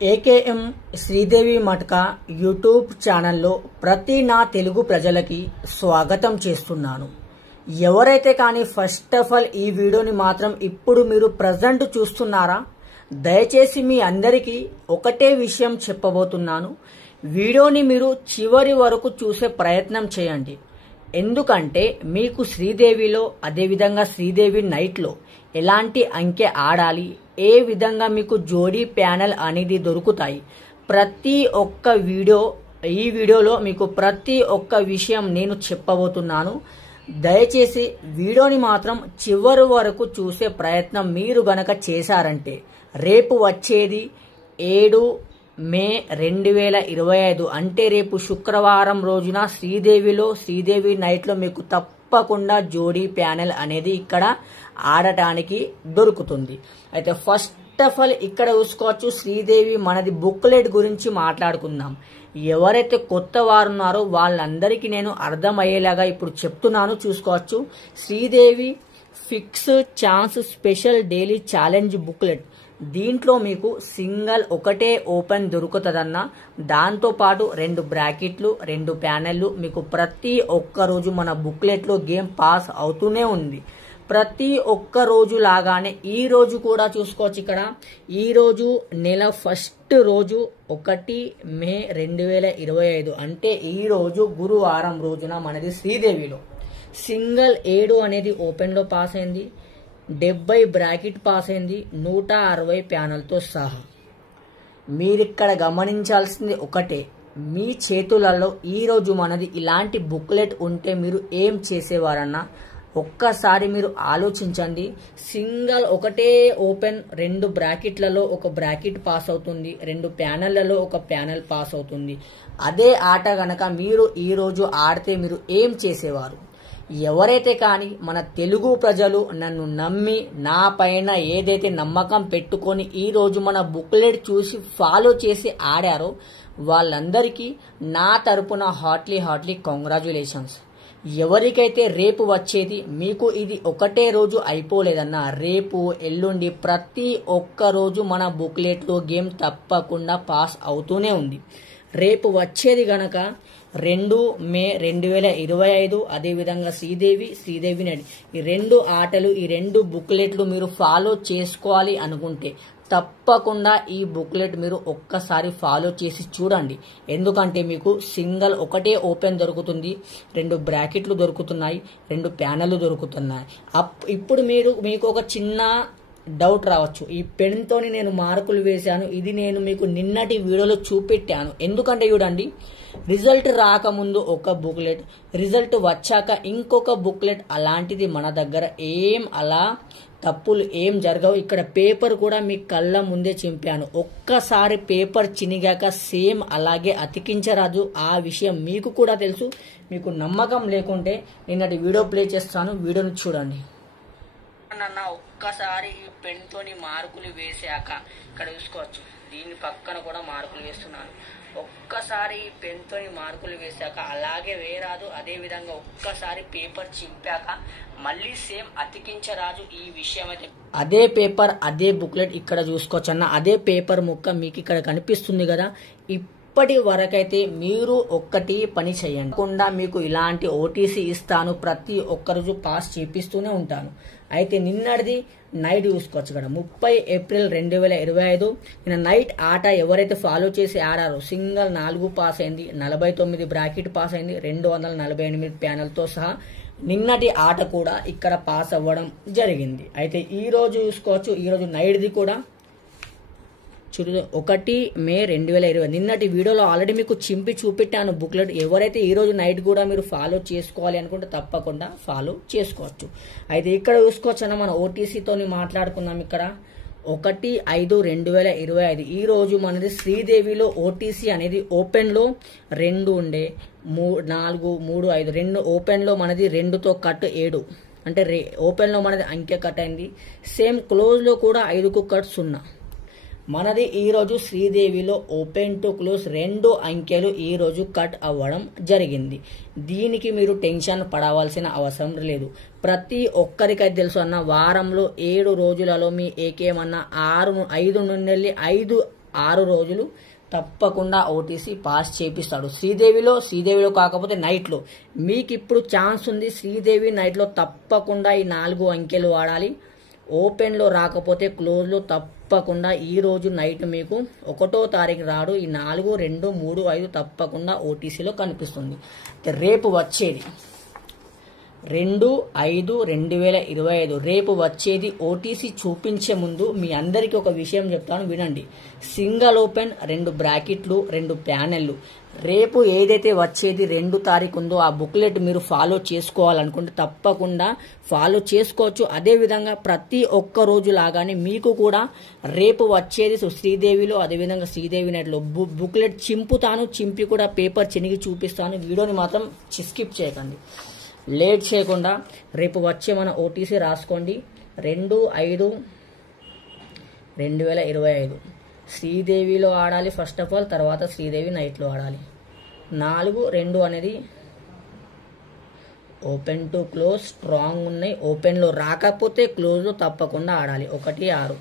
AKM Sridevi matka YouTube ఛానల్లో ప్రతి నా తెలుగు ప్రజలకి స్వాగతం చేస్తున్నాను. ఎవరైతే కానీ ఫస్ట్ ఆఫ్ ఆల్ ఈ వీడియోని మాత్రం ఇప్పుడు మీరు ప్రజెంట్ చూస్తున్నారా, దయచేసి మీ అందరికీ ఒకటే విషయం చెప్పబోతున్నాను. వీడియోని మీరు చివరి వరకు చూసే ప్రయత్నం చేయండి. ఎందుకంటే మీకు శ్రీదేవిలో అదేవిధంగా శ్రీదేవి నైట్లో ఎలాంటి అంకె ఆడాలి, ఏ విధంగా మీకు జోడీ ప్యానెల్ అనేది దొరుకుతాయి, ప్రతి ఒక్క ఈ వీడియోలో మీకు ప్రతి ఒక్క విషయం నేను చెప్పబోతున్నాను. దయచేసి వీడియోని మాత్రం చివరి వరకు చూసే ప్రయత్నం మీరు గనక చేశారంటే రేపు వచ్చేది 7 మే 2025 అంటే రేపు శుక్రవారం రోజున శ్రీదేవి నైట్లో మీకు తప్పకుండా జోడీ ప్యానెల్ అనేది ఇక్కడ ఆడటానికి దొరుకుతుంది. అయితే ఫస్ట్ ఆఫ్ ఆల్ ఇక్కడ చూసుకోవచ్చు, శ్రీదేవి మనది బుక్లెట్ గురించి మాట్లాడుకుందాం. ఎవరైతే కొత్త వారు ఉన్నారో వాళ్ళందరికీ నేను అర్థమయ్యేలాగా ఇప్పుడు చెప్తున్నాను. చూసుకోవచ్చు, Sridevi fix chance special daily challenge booklet. దీంట్లో మీకు సింగల్ ఒకటే ఓపెన్ దొరుకుతుందన్న, దాంతోపాటు 2 బ్రాకెట్లు 2 ప్యానెళ్ళు మీకు ప్రతి ఒక్క రోజు మన బుక్లెట్లో గేమ్ పాస్ అవుతూనే ఉంది. ప్రతి ఒక్క రోజు లాగానే ఈ రోజు కూడా చూసుకోవచ్చు. ఇక్కడ ఈ రోజు నెల ఫస్ట్ రోజు 1 మే 2025 అంటే ఈ రోజు గురువారం రోజున మనది శ్రీదేవిలో సింగల్ 7 అనేది ఓపెన్లో పాస్ అయింది, 70 బ్రాకెట్ పాస్ అయింది, 160 ప్యానల్తో సహా. మీరిక్కడ గమనించాల్సింది ఒకటే, మీ చేతులలో ఈరోజు మనది ఇలాంటి బుక్లెట్ ఉంటే మీరు ఏం చేసేవారన్నా ఒక్కసారి మీరు ఆలోచించండి. సింగల్ ఒకటే ఓపెన్ 2 బ్రాకెట్లలో ఒక బ్రాకెట్ పాస్ అవుతుంది, 2 ప్యానెళ్లలో ఒక ప్యానెల్ పాస్ అవుతుంది. అదే ఆట గనక మీరు ఈరోజు ఆడితే మీరు ఏం చేసేవారు? ఎవరైతే కానీ మన తెలుగు ప్రజలు నన్ను నమ్మి నా పైన ఏదైతే నమ్మకం పెట్టుకొని ఈరోజు మన బుక్లెట్ చూసి ఫాలో చేసి ఆడారో వాళ్ళందరికీ నా తరపున హార్ట్లీ కంగ్రాచ్యులేషన్స్. ఎవరికైతే రేపు వచ్చేది, మీకు ఇది ఒకటే రోజు అయిపోలేదన్నా, రేపు ఎల్లుండి ప్రతి ఒక్క రోజు మన బుక్లెట్లో గేమ్ తప్పకుండా పాస్ అవుతూనే ఉంది. రేపు వచ్చేది గనక 2 మే 2025 అదేవిధంగా శ్రీదేవి నడి ఈ 2 ఆటలు, ఈ 2 బుక్లెట్లు మీరు ఫాలో చేసుకోవాలి అనుకుంటే తప్పకుండా ఈ బుక్లెట్ మీరు ఒక్కసారి ఫాలో చేసి చూడండి. ఎందుకంటే మీకు సింగల్ ఒకటే ఓపెన్ దొరుకుతుంది, 2 బ్రాకెట్లు దొరుకుతున్నాయి, 2 ప్యానెళ్ళు దొరుకుతున్నాయి. ఇప్పుడు మీకు ఒక చిన్న డౌట్ రావచ్చు, ఈ పెన్తోని నేను మార్కులు వేశాను, ఇది నేను మీకు నిన్నటి వీడియోలో చూపెట్టాను. ఎందుకంటే చూడండి, రిజల్ట్ రాకముందు ఒక బుక్లెట్, రిజల్ట్ వచ్చాక ఇంకొక బుక్లెట్, అలాంటిది మన దగ్గర ఏం అలా తప్పులు ఏం జరగవు. ఇక్కడ పేపర్ కూడా మీ కళ్ళ ముందే చింపాను. ఒక్కసారి పేపర్ చినిగాక సేమ్ అలాగే అతికించరాదు. ఆ విషయం మీకు కూడా తెలుసు. మీకు నమ్మకం లేకుంటే నిన్నటి వీడియో ప్లే చేస్తాను, వీడియోని చూడండి. ఒక్కసారి ఈ పెన్ తోని మార్కులు వేసాక ఇక్కడ చూసుకోవచ్చు, దీని పక్కన కూడా మార్కులు వేస్తున్నాను. ఒక్కసారి ఈ పెన్ తోని మార్కులు వేసాక అలాగే వేయరాదు. అదే విధంగా ఒక్కసారి పేపర్ చింపాక మళ్ళీ సేమ్ అతికించరాదు. ఈ విషయం అయితే అదే పేపర్ అదే బుక్లెట్ ఇక్కడ చూసుకోవచ్చు అన్న, అదే పేపర్ ముక్క మీకు ఇక్కడ కనిపిస్తుంది కదా. ఇప్పటి వరకైతే మీరు ఒక్కటి పని చేయండి, కాకుండా మీకు ఇలాంటి ఓటీసీ ఇస్తాను, ప్రతి ఒక్కరోజు పాస్ చేపిస్తూనే ఉంటాను. అయితే నిన్నటిది నైట్ చూసుకోవచ్చు కదా, 30 ఏప్రిల్ 2025 నిన్న నైట్ ఆట ఎవరైతే ఫాలో చేసి ఆడారో సింగల్ 4 పాస్ అయింది, 49 బ్రాకెట్ పాస్ అయింది, 248 ప్యానెల్తో సహా నిన్నటి ఆట కూడా ఇక్కడ పాస్ అవ్వడం జరిగింది. అయితే ఈ రోజు చూసుకోవచ్చు, ఈ రోజు నైట్ది కూడా 1 మే 2020 నిన్నటి వీడియోలో ఆల్రెడీ మీకు చింపి చూపెట్టాను బుక్లెట్. ఎవరైతే ఈ రోజు నైట్ కూడా మీరు ఫాలో చేసుకోవాలి అనుకుంటే తప్పకుండా ఫాలో చేసుకోవచ్చు. అయితే ఇక్కడ చూసుకోవచ్చు అన్న, మన ఓటీసీతో మాట్లాడుకుందాం. ఇక్కడ 1/5/2025 ఈ రోజు మనది శ్రీదేవిలో ఓటీసీ అనేది ఓపెన్లో 2 ఉండే, 4, 3, 5 2 ఓపెన్లో మనది 2తో కట్ 7 అంటే ఓపెన్లో మనది అంకె కట్ అయింది. సేమ్ క్లోజ్లో కూడా 5కు కట్ 0. మనది ఈరోజు శ్రీదేవిలో ఓపెన్ టు క్లోజ్ 2 అంకెలు ఈరోజు కట్ అవ్వడం జరిగింది. దీనికి మీరు టెన్షన్ పడవలసిన అవసరం లేదు. ప్రతి ఒక్కరికైతే తెలుసు అన్న, వారంలో 7 రోజులలో మీ ఏకేమన్నా 5 నుండి 5 6 రోజులు తప్పకుండా ఓటీసీ పాస్ చేపిస్తాడు. శ్రీదేవిలో కాకపోతే నైట్లో మీకు ఇప్పుడు ఛాన్స్ ఉంది. శ్రీదేవి నైట్లో తప్పకుండా ఈ 4 అంకెలు వాడాలి. ఓపెన్లో రాకపోతే క్లోజ్లో తప్పకుండా ఈ రోజు నైట్ మీకు 1వ తారీఖు రాడు. ఈ 4, 2, 3, 5 తప్పకుండా ఓటీసీలో కనిపిస్తుంది. రేపు వచ్చేది 2/5/2025 రేపు వచ్చేది ఓటీసీ చూపించే ముందు మీ అందరికీ ఒక విషయం చెప్తాను, వినండి. Single open, 2 బ్రాకెట్లు, 2 ప్యానెళ్ళు. రేపు ఏదైతే వచ్చేది 2 తారీఖు ఉందో ఆ బుక్లెట్ మీరు ఫాలో చేసుకోవాలనుకుంటే తప్పకుండా ఫాలో చేసుకోవచ్చు. అదేవిధంగా ప్రతి ఒక్క రోజు లాగానే మీకు కూడా రేపు వచ్చేది శ్రీదేవిలో, అదేవిధంగా శ్రీదేవి నైట్లో బుక్లెట్ చింపి కూడా పేపర్ చినిగి చూపిస్తాను. వీడియోని మాత్రం స్కిప్ చేయకండి. లేట్ చేయకుండా రేపు వచ్చే మన ఓటీసీ రాసుకోండి. 2/5/2025 శ్రీదేవిలో ఆడాలి ఫస్ట్ ఆఫ్ ఆల్, తర్వాత శ్రీదేవి నైట్లో ఆడాలి. 4-2 అనేది ఓపెన్ టు క్లోజ్ స్ట్రాంగ్ ఉన్నాయి. ఓపెన్లో రాకపోతే క్లోజ్లో తప్పకుండా ఆడాలి. 1-6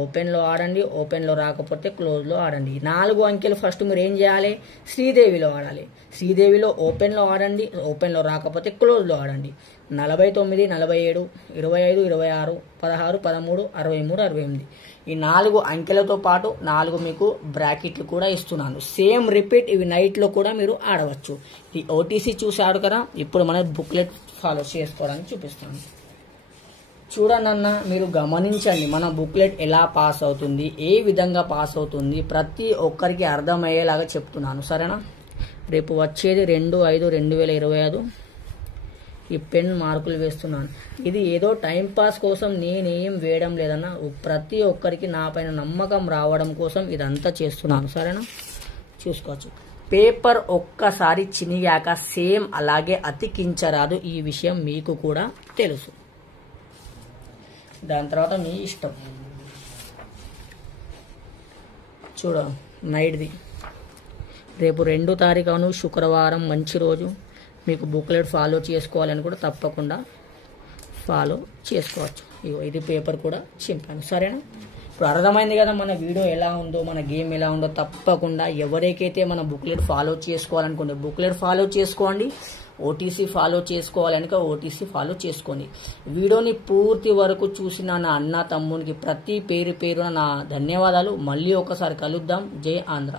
ఓపెన్లో ఆడండి, ఓపెన్లో రాకపోతే క్లోజ్లో ఆడండి. 4 అంకెలు ఫస్ట్ మీరు ఏం చేయాలి, శ్రీదేవిలో ఆడాలి. శ్రీదేవిలో ఓపెన్లో ఆడండి, ఓపెన్లో రాకపోతే క్లోజ్లో ఆడండి. 49, 47, 25, 26, 16, 13, 63, 68 ఈ 4 అంకెలతో పాటు 4 మీకు బ్రాకెట్లు కూడా ఇస్తున్నాను. సేమ్ రిపీట్ ఇవి నైట్లో కూడా మీరు ఆడవచ్చు. ఈ ఓటీసీ చూసాడు కదా, ఇప్పుడు మన బుక్లెట్ ఫాలో చేసుకోవడానికి చూపిస్తాను. చూడండి అన్న, మీరు గమనించండి మన బుక్లెట్ ఎలా పాస్ అవుతుంది, ఏ విధంగా పాస్ అవుతుంది, ప్రతి ఒక్కరికి అర్థమయ్యేలాగా చెప్తున్నాను, సరేనా. రేపు వచ్చేది 2/5/2025 ఈ పెన్ మార్కులు వేస్తున్నాను. ఇది ఏదో టైంపాస్ కోసం నేనేం వేయడం లేదన్న, ప్రతి ఒక్కరికి నా పైన నమ్మకం రావడం కోసం ఇదంతా చేస్తున్నాను, సరేనా. చూసుకోవచ్చు. పేపర్ ఒక్కసారి చినిగాక సేమ్ అలాగే అతికించరాదు, ఈ విషయం మీకు కూడా తెలుసు. దాని తర్వాత మీ ఇష్టం. చూడ నైట్ది రేపు 2వ తారీఖు అవును, శుక్రవారం, మంచి రోజు. మీకు బుక్లెట్ ఫాలో చేసుకోవాలని కూడా తప్పకుండా ఫాలో చేసుకోవచ్చు. ఇది పేపర్ కూడా చింపాను, సరేనా. ఇప్పుడు అర్థమైంది కదా మన వీడియో ఎలా ఉందో, మన గేమ్ ఎలా ఉందో. తప్పకుండా ఎవరికైతే మన బుక్లెట్ ఫాలో చేసుకోవాలనుకుంటే బుక్లెట్ ఫాలో చేసుకోండి. ఓటీసీ ఫాలో చేసుకోవాలనుక ఓటీసీ ఫాలో చేసుకోండి. వీడియోని పూర్తి వరకు చూసిన నా అన్న తమ్మునికి ప్రతి పేరున నా ధన్యవాదాలు. మళ్ళీ ఒకసారి కలుద్దాం. జై ఆంధ్ర.